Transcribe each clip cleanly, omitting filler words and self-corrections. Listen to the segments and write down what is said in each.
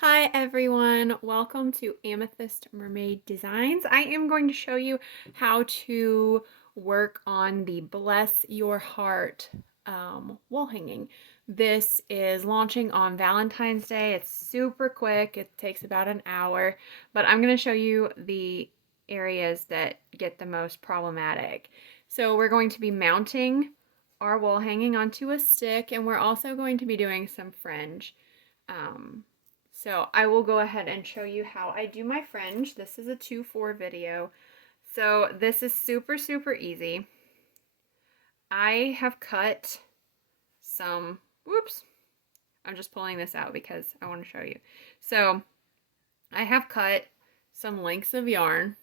Hi everyone, welcome to Amethyst Mermaid Designs. I am going to show you how to work on the Bless Your Heart wall hanging. This is launching on Valentine's Day. It's super quick, it takes about an hour, but I'm going to show you the areas that get the most problematic. So we're going to be mounting our wall hanging onto a stick, and we're also going to be doing some fringe. So I will go ahead and show you how I do my fringe. This is a 2-4 video. So this is super, super easy. I have cut some, whoops, I'm just pulling this out because I want to show you. So I have cut some lengths of yarn,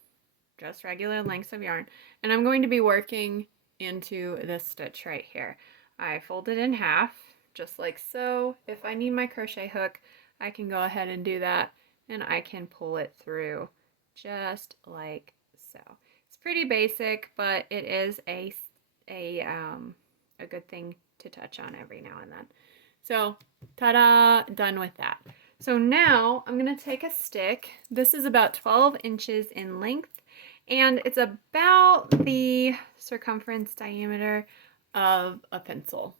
just regular lengths of yarn, and I'm going to be working into this stitch right here. I fold it in half, just like so. If I need my crochet hook, I can go ahead and do that, and I can pull it through just like so. It's pretty basic, but it is a good thing to touch on every now and then. So, ta-da, done with that. So now I'm going to take a stick. This is about 12 inches in length, and it's about the circumference diameter of a pencil.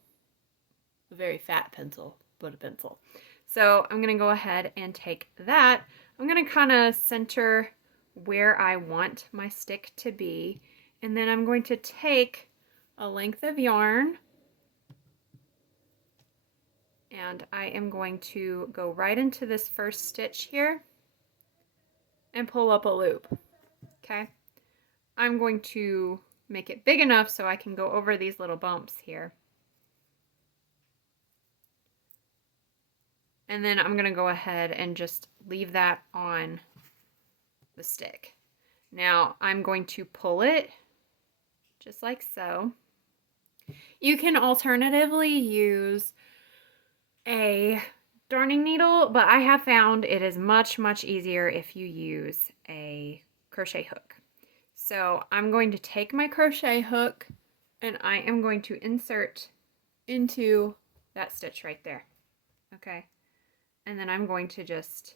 A very fat pencil, but a pencil. So I'm going to go ahead and take that. I'm going to kind of center where I want my stick to be, and then I'm going to take a length of yarn, and I am going to go right into this first stitch here and pull up a loop. Okay, I'm going to make it big enough so I can go over these little bumps here. And then I'm going to go ahead and just leave that on the stick. Now I'm going to pull it just like so. You can alternatively use a darning needle, but I have found it is much, much easier if you use a crochet hook. So I'm going to take my crochet hook and I am going to insert into that stitch right there. Okay. And then I'm going to just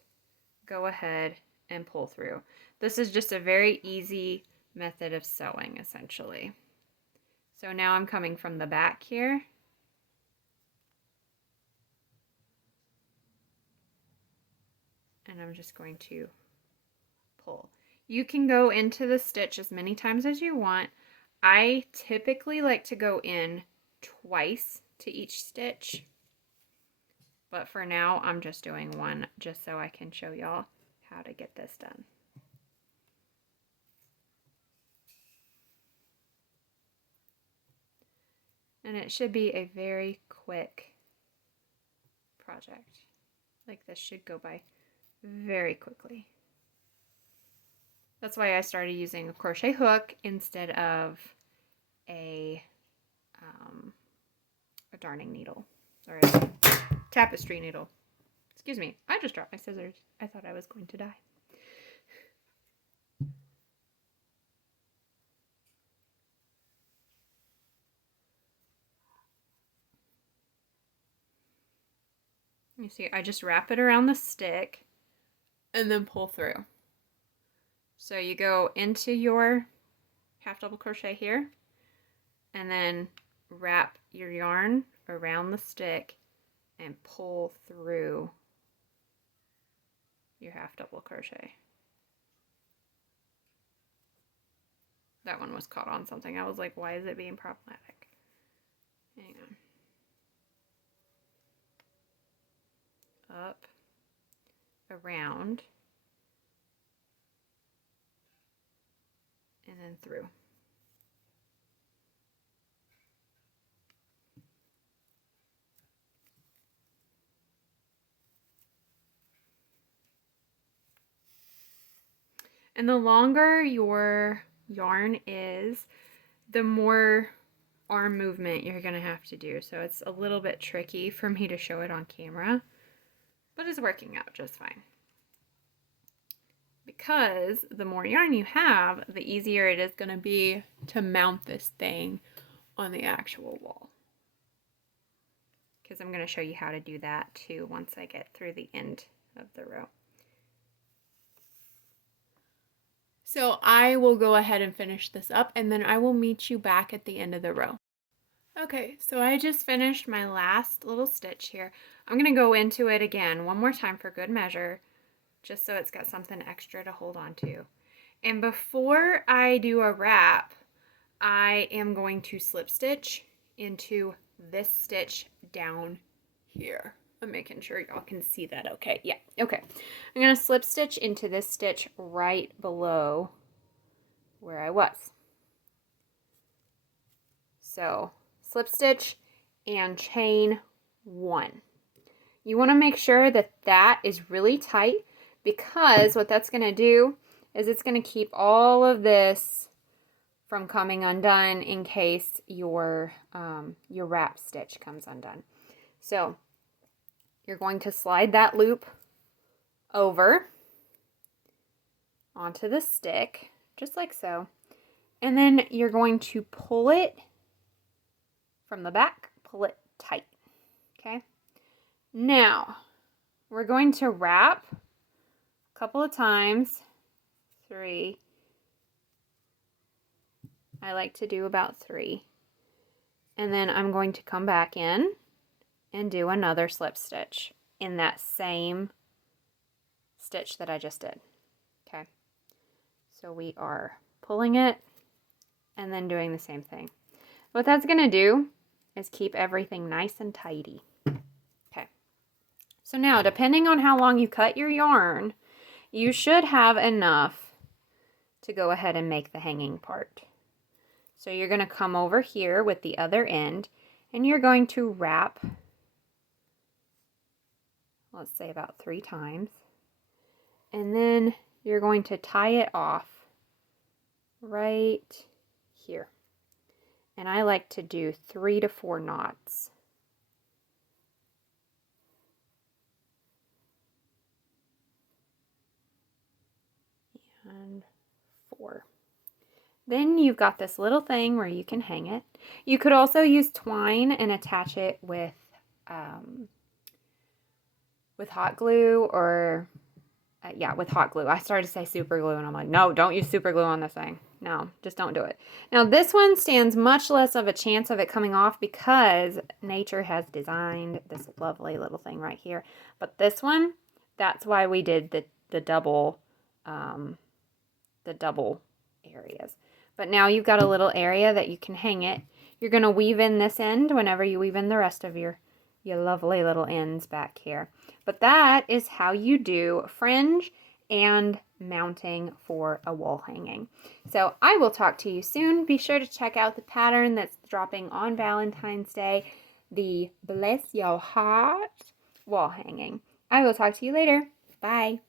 go ahead and pull through. This is just a very easy method of sewing, essentially. So now I'm coming from the back here. And I'm just going to pull. You can go into the stitch as many times as you want. I typically like to go in twice to each stitch. But for now, I'm just doing one just so I can show y'all how to get this done. And it should be a very quick project. Like, this should go by very quickly. That's why I started using a crochet hook instead of a darning needle or a tapestry needle. Excuse me, I just dropped my scissors. I thought I was going to die. You see, I just wrap it around the stick and then pull through. So you go into your half double crochet here and then wrap your yarn around the stick and pull through your half double crochet. That one was caught on something. I was like, why is it being problematic? Hang on. Up, around, and then through. And the longer your yarn is, the more arm movement you're going to have to do. So it's a little bit tricky for me to show it on camera, but it's working out just fine. Because the more yarn you have, the easier it is going to be to mount this thing on the actual wall. Because I'm going to show you how to do that too once I get through the end of the row. So I will go ahead and finish this up, and then I will meet you back at the end of the row. Okay, so I just finished my last little stitch here. I'm going to go into it again one more time for good measure, just so it's got something extra to hold on to. And before I do a wrap, I am going to slip stitch into this stitch down here. I'm making sure y'all can see that okay. Yeah, okay. I'm going to slip stitch into this stitch right below where I was. So slip stitch and chain 1. You want to make sure that that is really tight, because what that's going to do is it's going to keep all of this from coming undone in case your wrap stitch comes undone. So you're going to slide that loop over onto the stick, just like so, and then you're going to pull it from the back, pull it tight, okay? Now, we're going to wrap a couple of times, 3. I like to do about 3. And then I'm going to come back in and do another slip stitch in that same stitch that I just did, okay? So we are pulling it and then doing the same thing. What that's going to do is keep everything nice and tidy. Okay. So now, depending on how long you cut your yarn, you should have enough to go ahead and make the hanging part. So you're going to come over here with the other end, and you're going to wrap, let's say about 3 times, and then you're going to tie it off right here. And I like to do 3 to 4 knots. And 4. Then you've got this little thing where you can hang it. You could also use twine and attach it with hot glue, or yeah, with hot glue. I started to say super glue, and I'm like, no, don't use super glue on this thing. No, just don't do it. Now this one stands much less of a chance of it coming off because nature has designed this lovely little thing right here. But this one, that's why we did the double areas. But now you've got a little area that you can hang it. You're going to weave in this end whenever you weave in the rest of your lovely little ends back here. But that is how you do fringe and mounting for a wall hanging. So I will talk to you soon. Be sure to check out the pattern that's dropping on Valentine's Day, the Bless Your Heart wall hanging. I will talk to you later. Bye.